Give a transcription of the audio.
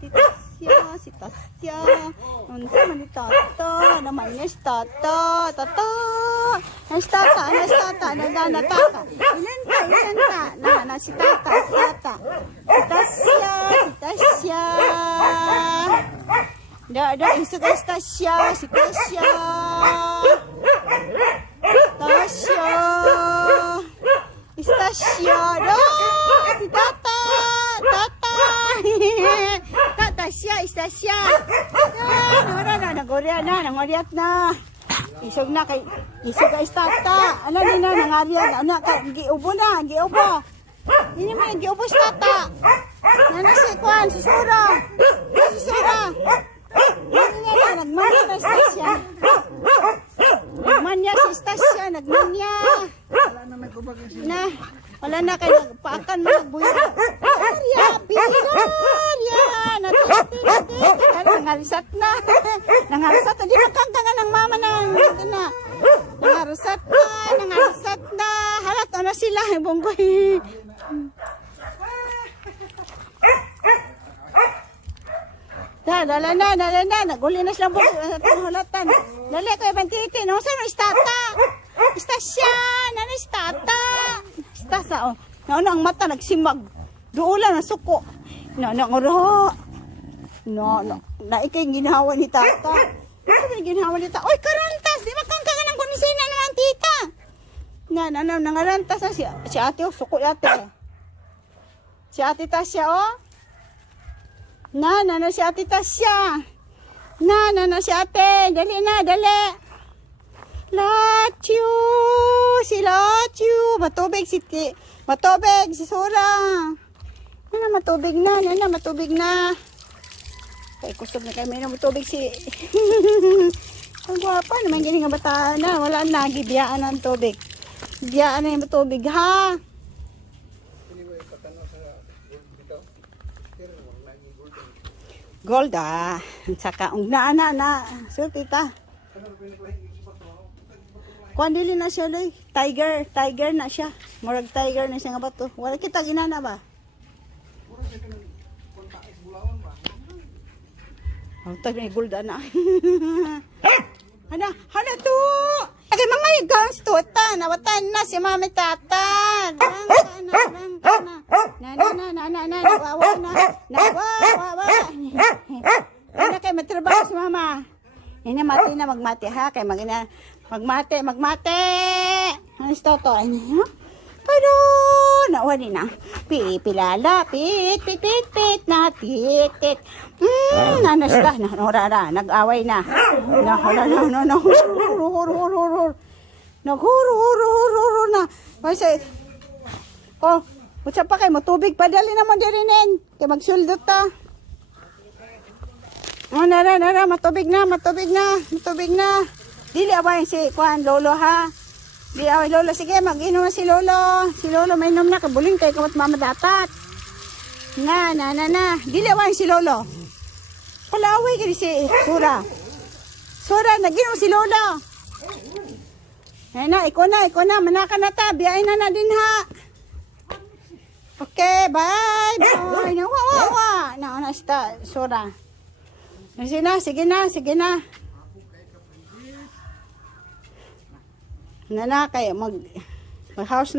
si Tasya, si Tasya. Unsa man ni Tata, naman ni Tata, Tata. Nas Tata, natata. Ilan ka, na si Tata, Tata. Si Tasya, si Tasya. Isa ka si Tasya, si Tasya. Tasya. Istasya, si Tata, Tata. Tasya, Istasya. Nangoriat na. Isog na kay isog is Tata. Ano ni na nangariat, ana ka giubo na, giubo. Ini man giubo si Tata. Nana si Kwan, si Sura. Si Sura. Nagmanya na si Tasya. Nagmanya si Tasya, nagmanya. Wala na kayo nagpaakan mo nagbuyo. Arya, Arya, nangarisat na. Nangarisat na, di magkangkangan ng mama na. Nangarisat na. Halat na sila, bonggoy. Dala na, naguli na silang halatan. Dali ko yung titi, no? Saan yung Tata? Istasya, nana si Tata. Istasa, oh. Nauna ang mata, nagsimag. Duula na suko. Nangura. Naikay ginawa ni Tata. Ano yung ginawa ni Tata? Oy, karantas! Di makangkangan ng kunisina naman, tita. Nangarantas na si ate, oh. Suko ate. Si ate Tasya, oh. Na si ate Tasya. Na si ate. Dali na, dali. Lachu. Si Lachu. Matubig si Sura. Matubig na. Kaya kusog na kami na matubig si... Ang gwapa naman gini nga bata na. Wala na, gibiyaan ng tubig. Gibiyaan na yung matubig, ha? Gold, saka na. So, tita. Kuan dili na siya, loy. Tiger na siya. Murag tiger na siya nga bato. Wala kita ginana ba? Oh, tag na gold na. Hana to. Okay, mga gawns to ta. Nawatan na si Mami Tata. Nawawa na. Ano kayo matrabaho si Mama? Ini mati na magmati ha. Kay magmati. Ano ito to? Pero nawali na. Pilala. Pit na. Pit. Nanasta. Nahurara. Nag-away na. Naghuru na. Kasi, oh, Utsa pa kayo, matubig. Padali naman dirinin. Kaya magsuldot ta. Oh, nara. Matubig na. Dili away si Kuan, Lolo ha. Dili away Lolo. Sige, mag-inom na si Lolo. Si Lolo may inom na. Kabuling kayo kamat mamadatat. Na. Dili away si Lolo. Palaway kayo si Sura. Sura, nag-inom si Lolo. Ayun na, ikaw na. Manaka na ta. Biyain na din ha. Okay, bye. Nawawa. Naunasta, Sura. Sige na. Nana kayo mag-house na.